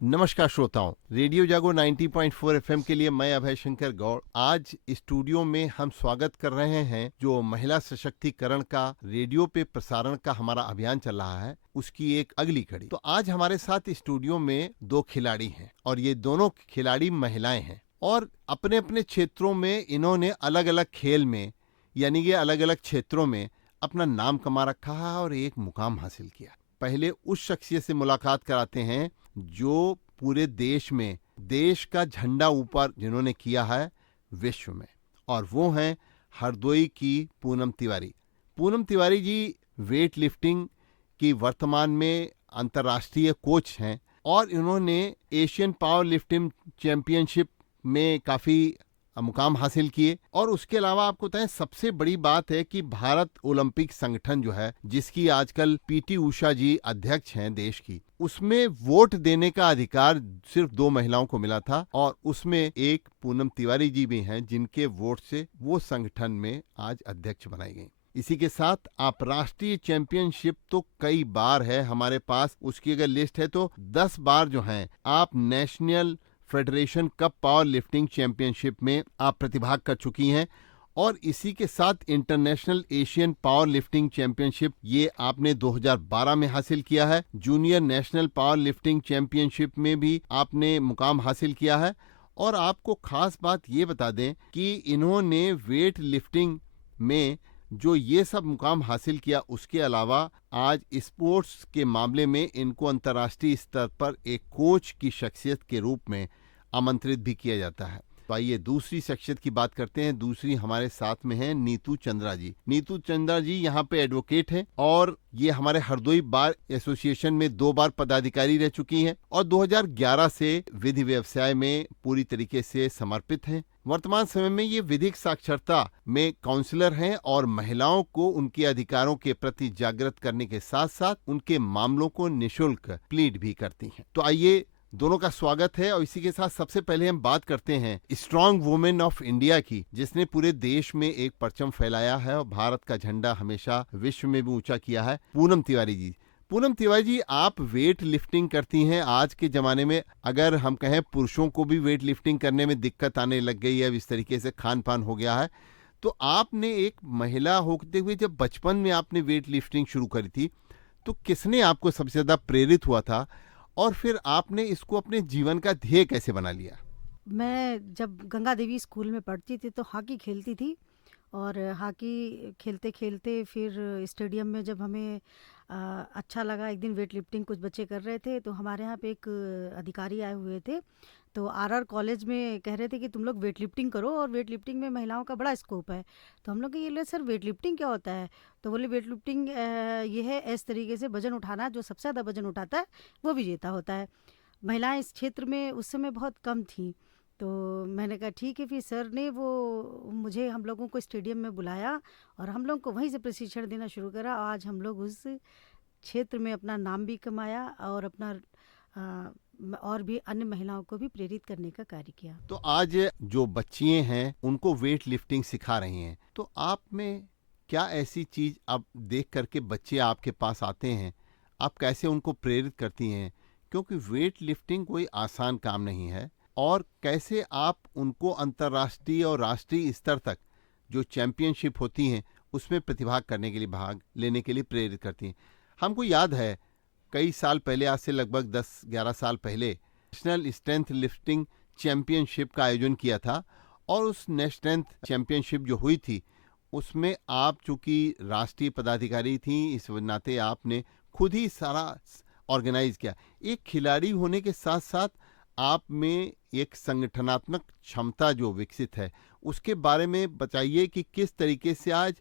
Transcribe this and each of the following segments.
नमस्कार श्रोताओं, रेडियो जागो 90.4 एफएम के लिए मैं अभय शंकर गौड़। आज स्टूडियो में हम स्वागत कर रहे हैं जो महिला सशक्तिकरण का रेडियो पे प्रसारण का हमारा अभियान चल रहा है, उसकी एक अगली कड़ी। तो आज हमारे साथ स्टूडियो में दो खिलाड़ी हैं और ये दोनों खिलाड़ी महिलाएं हैं और अपने अपने क्षेत्रों में इन्होंने अलग अलग खेल में यानी कि अलग अलग क्षेत्रों में अपना नाम कमा रखा है और एक मुकाम हासिल किया। पहले उस शख्सियत से मुलाकात कराते हैं जो पूरे देश में देश का झंडा ऊपर जिन्होंने किया है विश्व में, और वो हैं हरदोई की पूनम तिवारी। पूनम तिवारी जी वेट लिफ्टिंग की वर्तमान में अंतर्राष्ट्रीय कोच हैं और इन्होंने एशियन पावर लिफ्टिंग चैंपियनशिप में काफ़ी मुकाम हासिल किए। और उसके अलावा आपको बताएं, सबसे बड़ी बात है कि भारत ओलंपिक संगठन जो है, जिसकी आजकल पीटी उषा जी अध्यक्ष हैं देश की, उसमें वोट देने का अधिकार सिर्फ 2 महिलाओं को मिला था और उसमें एक पूनम तिवारी जी भी हैं जिनके वोट से वो संगठन में आज अध्यक्ष बनाई गई। इसी के साथ आप राष्ट्रीय चैंपियनशिप तो कई बार है हमारे पास, उसकी अगर लिस्ट है तो 10 बार जो हैं आप national federation cup power lifting championship में आप प्रतिभाग कर चुकी हैं। और इसी के साथ international Asian power lifting championship ये आपने 2012 में हासिल किया है। Junior national power lifting championship में भी आपने मुकाम हासिल किया है। और आपको खास बात ये बता दें कि इन्होंने वेट लिफ्टिंग में जो ये सब मुकाम हासिल किया, उसके अलावा आज स्पोर्ट्स के मामले में इनको अंतर्राष्ट्रीय स्तर पर एक कोच की शख्सियत के रूप में आमंत्रित भी किया जाता है। तो आइए दूसरी शख्सियत की बात करते हैं। दूसरी हमारे साथ में है नीतू चंद्रा जी। नीतू चंद्रा जी यहाँ पे एडवोकेट हैं और ये हमारे हरदोई बार एसोसिएशन में 2 बार पदाधिकारी रह चुकी हैं और 2011 से विधि व्यवसाय में पूरी तरीके से समर्पित हैं। वर्तमान समय में ये विधिक साक्षरता में काउंसलर हैं और महिलाओं को उनके अधिकारों के प्रति जागृत करने के साथ साथ उनके मामलों को निशुल्क प्लीड भी करती हैं। तो आइए दोनों का स्वागत है। और इसी के साथ सबसे पहले हम बात करते हैं स्ट्रॉन्ग वुमेन ऑफ इंडिया की, जिसने पूरे देश में एक परचम फैलाया है और भारत का झंडा हमेशा विश्व में भी ऊंचा किया है, पूनम तिवारी जी। पूनम तिवारी जी, आप वेट लिफ्टिंग करती हैं। आज के जमाने में अगर हम कहें पुरुषों को भी वेट लिफ्टिंग करने में दिक्कत आने लग गई है, इस तरीके से खान पान हो गया है, तो आपने एक महिला होते हुए जब बचपन में आपने वेट लिफ्टिंग शुरू करी थी, तो किसने आपको सबसे ज्यादा प्रेरित हुआ था और फिर आपने इसको अपने जीवन का ध्येय कैसे बना लिया? मैं जब गंगा देवी स्कूल में पढ़ती थी तो हॉकी खेलती थी और हॉकी खेलते खेलते फिर स्टेडियम में जब हमें अच्छा लगा, एक दिन वेट लिफ्टिंग कुछ बच्चे कर रहे थे तो हमारे यहाँ पे एक अधिकारी आए हुए थे, तो आरआर कॉलेज में कह रहे थे कि तुम लोग वेट लिफ्टिंग करो और वेट लिफ्टिंग में महिलाओं का बड़ा स्कोप है। तो हम लोग ये ले सर वेट लिफ्टिंग क्या होता है? तो बोले वेट लिफ्टिंग ये है इस तरीके से वजन उठाना, जो सबसे ज़्यादा वजन उठाता है वो विजेता होता है। महिलाएं इस क्षेत्र में उस समय बहुत कम थीं। तो मैंने कहा ठीक है। फिर सर ने वो मुझे हम लोगों को स्टेडियम में बुलाया और हम लोग को वहीं से प्रशिक्षण देना शुरू करा। आज हम लोग उस क्षेत्र में अपना नाम भी कमाया और अपना और भी अन्य महिलाओं को भी प्रेरित करने का कार्य किया। तो आज जो बच्चियां हैं उनको वेट लिफ्टिंग सिखा रही हैं, तो आप में क्या ऐसी चीज अब देख करके बच्चे आपके पास आते हैं, आप कैसे उनको प्रेरित करती हैं? क्योंकि वेट लिफ्टिंग कोई आसान काम नहीं है। और कैसे आप उनको अंतर्राष्ट्रीय और राष्ट्रीय स्तर तक जो चैंपियनशिप होती हैं उसमें प्रतिभाग करने के लिए, भाग लेने के लिए प्रेरित करती हैं? हमको याद है कई साल पहले, आज से लगभग 10-11 साल पहले, नेशनल स्ट्रेंथ लिफ्टिंग चैंपियनशिप का आयोजन किया था और उस नेशनल स्ट्रेंथ चैंपियनशिप जो हुई थी उसमें आप चूंकि राष्ट्रीय पदाधिकारी थी, इस नाते आपने खुद ही सारा ऑर्गेनाइज किया। एक खिलाड़ी होने के साथ साथ आप में एक संगठनात्मक क्षमता जो विकसित है, उसके बारे में बताइए कि किस तरीके से आज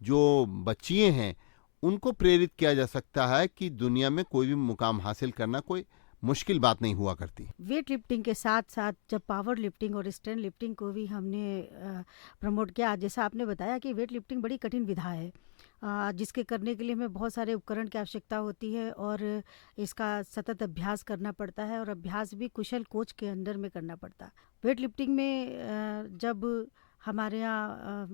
जो बच्चियां हैं उनको प्रेरित किया जा सकता है कि दुनिया में कोई भी मुकाम हासिल करना कोई मुश्किल बात नहीं हुआ करती। वेट लिफ्टिंग के साथ साथ जब पावर लिफ्टिंग और स्ट्रेंथ लिफ्टिंग को भी हमने प्रमोट किया, जैसा आपने बताया कि वेट लिफ्टिंग बड़ी कठिन विधा है, जिसके करने के लिए हमें बहुत सारे उपकरण की आवश्यकता होती है और इसका सतत अभ्यास करना पड़ता है और अभ्यास भी कुशल कोच के अंडर में करना पड़ता है। वेट लिफ्टिंग में जब हमारे यहाँ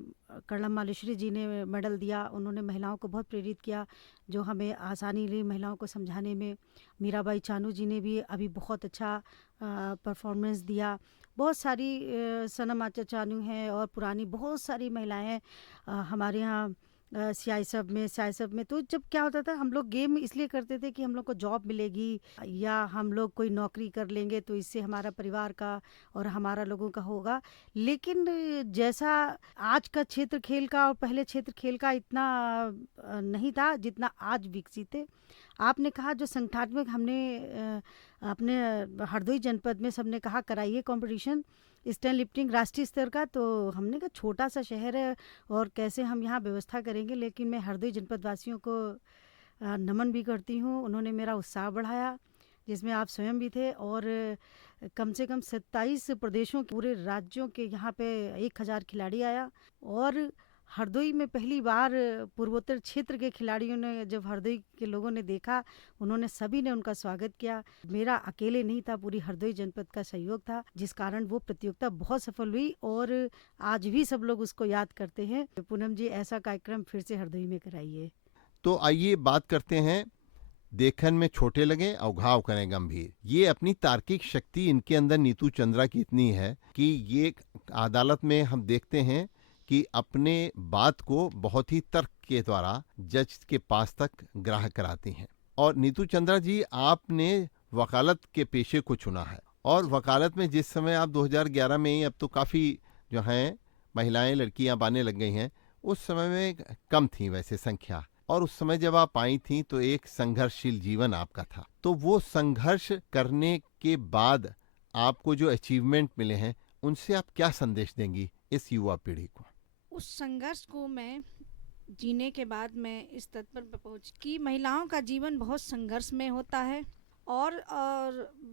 कर्णम मालेश्वरी जी ने मेडल दिया, उन्होंने महिलाओं को बहुत प्रेरित किया, जो हमें आसानी रही महिलाओं को समझाने में। मीराबाई चानू जी ने भी अभी बहुत अच्छा परफॉर्मेंस दिया। बहुत सारी सनम आचा चानू हैं और पुरानी बहुत सारी महिलाएं हैं हमारे यहाँ सीआईएसएफ में। तो जब क्या होता था, हम लोग गेम इसलिए करते थे कि हम लोग को जॉब मिलेगी या हम लोग कोई नौकरी कर लेंगे तो इससे हमारा परिवार का और हमारा लोगों का होगा। लेकिन जैसा आज का क्षेत्र खेल का और पहले क्षेत्र खेल का इतना नहीं था जितना आज विकसित है। आपने कहा जो संगठनात्मक हमने अपने हरदोई जनपद में सबने कहा कराइए कंपटीशन स्टैंड लिफ्टिंग राष्ट्रीय स्तर का, तो हमने कहा छोटा सा शहर है और कैसे हम यहाँ व्यवस्था करेंगे। लेकिन मैं हरदोई जनपद वासियों को नमन भी करती हूँ, उन्होंने मेरा उत्साह बढ़ाया, जिसमें आप स्वयं भी थे। और कम से कम 27 प्रदेशों के पूरे राज्यों के यहाँ पे 1000 खिलाड़ी आया। और हरदोई में पहली बार पूर्वोत्तर क्षेत्र के खिलाड़ियों ने, जब हरदोई के लोगों ने देखा, उन्होंने सभी ने उनका स्वागत किया। मेरा अकेले नहीं था, पूरी हरदोई जनपद का सहयोग था, जिस कारण वो प्रतियोगिता बहुत सफल हुई और आज भी सब लोग उसको याद करते हैं। पूनम जी, ऐसा कार्यक्रम फिर से हरदोई में कराइए। तो आइए बात करते हैं देखन में छोटे लगे और घाव करें गंभीर। ये अपनी तार्किक शक्ति इनके अंदर नीतू चंद्रा की इतनी है कि ये अदालत में हम देखते हैं कि अपने बात को बहुत ही तर्क के द्वारा जज के पास तक ग्राह्य कराती हैं। और नीतू चंद्रा जी, आपने वकालत के पेशे को चुना है और वकालत में जिस समय आप 2011 में ही, अब तो काफ़ी जो हैं महिलाएं लड़कियां बाने लग गई हैं, उस समय में कम थी वैसे संख्या, और उस समय जब आप आई थी तो एक संघर्षशील जीवन आपका था। तो वो संघर्ष करने के बाद आपको जो अचीवमेंट मिले हैं, उनसे आप क्या संदेश देंगी इस युवा पीढ़ी को? उस संघर्ष को मैं जीने के बाद मैं इस तथ्य पर पहुंची कि महिलाओं का जीवन बहुत संघर्ष में होता है और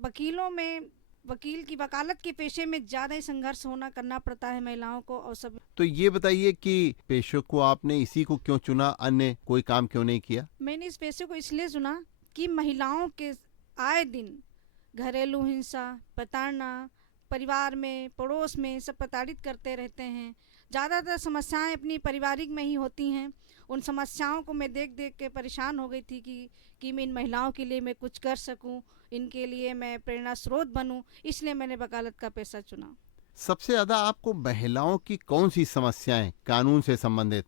वकीलों में, वकील की वकालत के पेशे में ज़्यादा ही संघर्ष करना पड़ता है महिलाओं को। और सब तो ये बताइए कि पेशे को आपने इसी को क्यों चुना, अन्य कोई काम क्यों नहीं किया? मैंने इस पेशे को इसलिए चुना कि महिलाओं के आए दिन घरेलू हिंसा, प्रताड़ना, परिवार में, पड़ोस में सब प्रताड़ित करते रहते हैं। ज़्यादातर समस्याएं अपनी पारिवारिक में ही होती हैं। उन समस्याओं को मैं देख देख के परेशान हो गई थी कि मैं इन महिलाओं के लिए मैं कुछ कर सकूं, इनके लिए मैं प्रेरणा स्रोत बनूं। इसलिए मैंने वकालत का पेशा चुना। सबसे ज़्यादा आपको महिलाओं की कौन सी समस्याएं कानून से संबंधित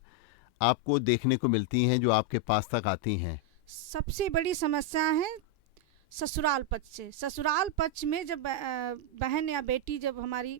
आपको देखने को मिलती हैं जो आपके पास तक आती हैं? सबसे बड़ी समस्या है ससुराल पक्ष से। ससुराल पक्ष में जब बहन या बेटी जब हमारी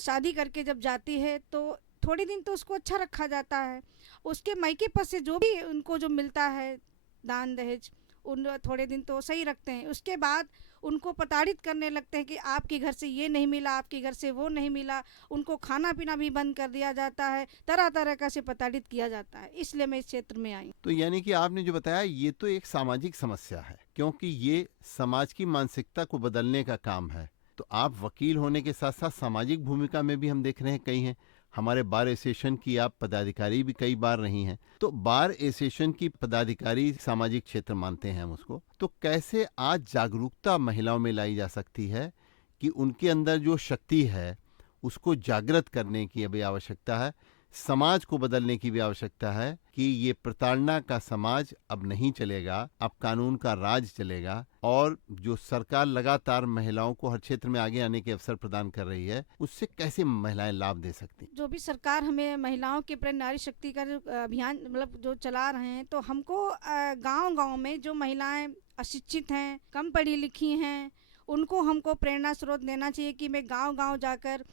शादी करके जब जाती है तो थोड़े दिन तो उसको अच्छा रखा जाता है। उसके मायके पर से जो भी उनको जो मिलता है दान दहेज, उन थोड़े दिन तो सही रखते हैं। उसके बाद उनको प्रताड़ित करने लगते हैं कि आपके घर से ये नहीं मिला, आपके घर से वो नहीं मिला। उनको खाना पीना भी बंद कर दिया जाता है, तरह तरह का से प्रताड़ित किया जाता है। इसलिए मैं इस क्षेत्र में आई। तो यानी कि आपने जो बताया ये तो एक सामाजिक समस्या है, क्योंकि ये समाज की मानसिकता को बदलने का काम है। तो आप वकील होने के साथ साथ सामाजिक भूमिका में भी हम देख रहे हैं कई हैं। हमारे बार एसोसिएशन की आप पदाधिकारी भी कई बार रही हैं, तो बार एसोसिएशन की पदाधिकारी सामाजिक क्षेत्र मानते हैं हम उसको। तो कैसे आज जागरूकता महिलाओं में लाई जा सकती है कि उनके अंदर जो शक्ति है उसको जागृत करने की अभी आवश्यकता है, समाज को बदलने की भी आवश्यकता है कि ये प्रताड़ना का समाज अब नहीं चलेगा, अब कानून का राज चलेगा। और जो सरकार लगातार महिलाओं को हर क्षेत्र में आगे आने के अवसर प्रदान कर रही है, उससे कैसे महिलाएं लाभ दे सकती? जो भी सरकार हमें महिलाओं के प्रति नारी शक्ति का जो अभियान मतलब जो चला रहे हैं, तो हमको गांव-गांव में जो महिलाएं अशिक्षित हैं, कम पढ़ी लिखी हैं, उनको हमको प्रेरणा स्रोत देना चाहिए कि मैं गांव-गांव जाकर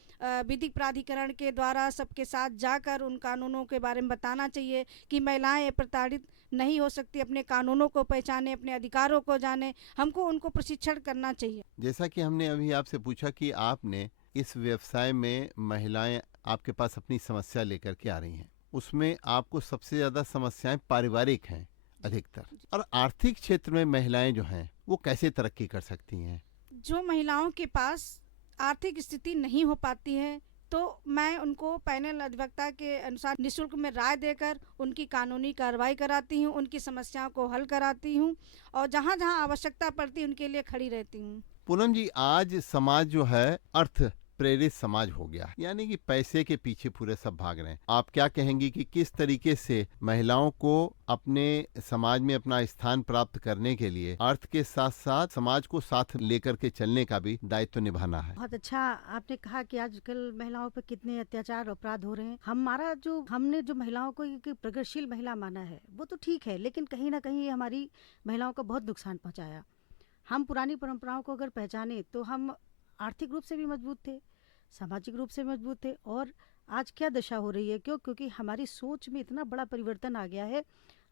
विधिक प्राधिकरण के द्वारा सबके साथ जाकर उन कानूनों के बारे में बताना चाहिए कि महिलाएं प्रताड़ित नहीं हो सकती, अपने कानूनों को पहचाने, अपने अधिकारों को जाने। हमको उनको प्रशिक्षण करना चाहिए। जैसा कि हमने अभी आपसे पूछा कि आपने इस व्यवसाय में महिलाएं आपके पास अपनी समस्या लेकर के आ रही हैं, उसमें आपको सबसे ज़्यादा समस्याएं पारिवारिक हैं अधिकतर, और आर्थिक क्षेत्र में महिलाएं जो हैं वो कैसे तरक्की कर सकती हैं? जो महिलाओं के पास आर्थिक स्थिति नहीं हो पाती है, तो मैं उनको पैनल अधिवक्ता के अनुसार निःशुल्क में राय देकर उनकी कानूनी कार्रवाई कराती हूँ, उनकी समस्याओं को हल कराती हूँ और जहाँ जहाँ आवश्यकता पड़ती है उनके लिए खड़ी रहती हूँ। पूनम जी, आज समाज जो है अर्थ प्रेरित समाज हो गया, यानी कि पैसे के पीछे पूरे सब भाग रहे हैं। आप क्या कहेंगी कि किस तरीके से महिलाओं को अपने समाज में अपना स्थान प्राप्त करने के लिए अर्थ के साथ साथ समाज को साथ लेकर के चलने का भी दायित्व निभाना है? बहुत अच्छा आपने कहा कि आजकल महिलाओं पर कितने अत्याचार अपराध हो रहे हैं। हमने जो महिलाओं को एक प्रगतिशील महिला माना है वो तो ठीक है, लेकिन कहीं ना कहीं ये हमारी महिलाओं को बहुत नुकसान पहुंचाया। हम पुरानी परंपराओं को अगर पहचाने तो हम आर्थिक रूप से भी मजबूत थे, सामाजिक रूप से मजबूत थे। और आज क्या दशा हो रही है, क्योंकि हमारी सोच में इतना बड़ा परिवर्तन आ गया है।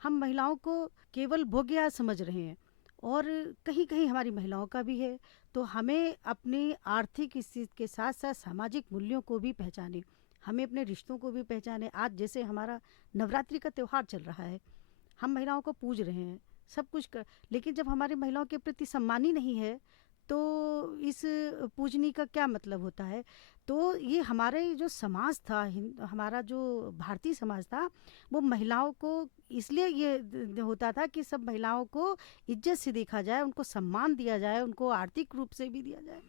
हम महिलाओं को केवल भोग्य समझ रहे हैं, और कहीं कहीं हमारी महिलाओं का भी है। तो हमें अपनी आर्थिक स्थिति के साथ साथ सामाजिक मूल्यों को भी पहचाने, हमें अपने रिश्तों को भी पहचाने। आज जैसे हमारा नवरात्रि का त्यौहार चल रहा है, हम महिलाओं को पूज रहे हैं, सब कुछ कर, लेकिन जब हमारे महिलाओं के प्रति सम्मान ही नहीं है तो इस पूजनी का क्या मतलब होता है। तो ये हमारे जो समाज था, हमारा जो भारतीय समाज था, वो महिलाओं को इसलिए ये होता था कि सब महिलाओं को इज्जत से देखा जाए, उनको सम्मान दिया जाए, उनको आर्थिक रूप से भी दिया जाए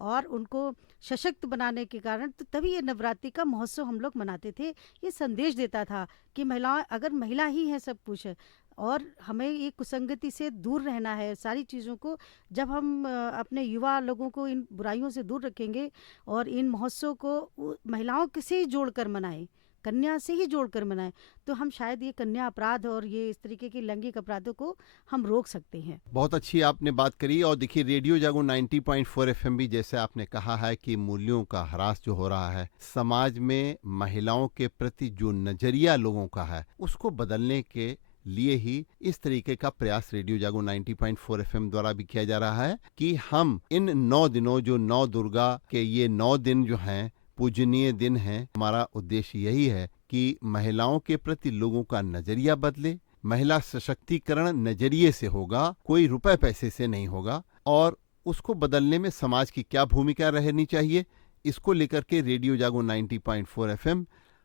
और उनको सशक्त बनाने के कारण। तो तभी ये नवरात्रि का महोत्सव हम लोग मनाते थे। ये संदेश देता था कि महिलाएं, अगर महिला ही है सब कुछ है, और हमें ये कुसंगति से दूर रहना है। सारी चीज़ों को जब हम अपने युवा लोगों को इन बुराइयों से दूर रखेंगे और इन महोत्सव को महिलाओं से ही जोड़कर मनाएं, कन्या से ही जोड़कर मनाएं, तो हम शायद ये कन्या अपराध और ये इस तरीके के लैंगिक अपराधों को हम रोक सकते हैं। बहुत अच्छी आपने बात करी। और देखिए, रेडियो जागो 90.4 FM भी जैसे आपने कहा है कि मूल्यों का ह्रास जो हो रहा है, समाज में महिलाओं के प्रति जो नजरिया लोगों का है उसको बदलने के लिए ही इस तरीके का प्रयास रेडियो जागो 90.4 FM द्वारा भी किया जा रहा है कि हम इन 9 दिनों, जो 9 दुर्गा के ये 9 दिन जो हैं पूजनीय दिन हैं, हमारा उद्देश्य यही है कि महिलाओं के प्रति लोगों का नजरिया बदले। महिला सशक्तिकरण नजरिए से होगा, कोई रुपए पैसे से नहीं होगा। और उसको बदलने में समाज की क्या भूमिका रहनी चाहिए, इसको लेकर के रेडियो जागो 90.4 FM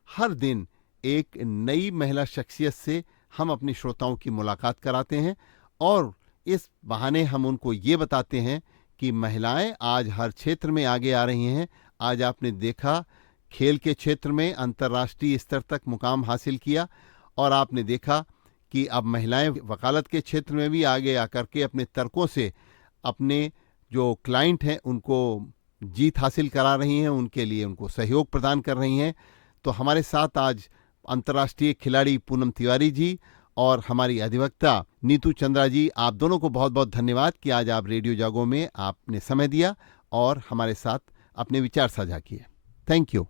हर दिन एक नई महिला शख्सियत से हम अपने श्रोताओं की मुलाकात कराते हैं। और इस बहाने हम उनको ये बताते हैं कि महिलाएं आज हर क्षेत्र में आगे आ रही हैं। आज आपने देखा खेल के क्षेत्र में अंतर्राष्ट्रीय स्तर तक मुकाम हासिल किया, और आपने देखा कि अब महिलाएं वकालत के क्षेत्र में भी आगे आकर के अपने तर्कों से अपने जो क्लाइंट हैं उनको जीत हासिल करा रही हैं, उनके लिए उनको सहयोग प्रदान कर रही हैं। तो हमारे साथ आज अंतर्राष्ट्रीय खिलाड़ी पूनम तिवारी जी और हमारी अधिवक्ता नीतू चंद्रा जी, आप दोनों को बहुत बहुत धन्यवाद कि आज आप रेडियो जागो में आपने समय दिया और हमारे साथ अपने विचार साझा किए। Thank you.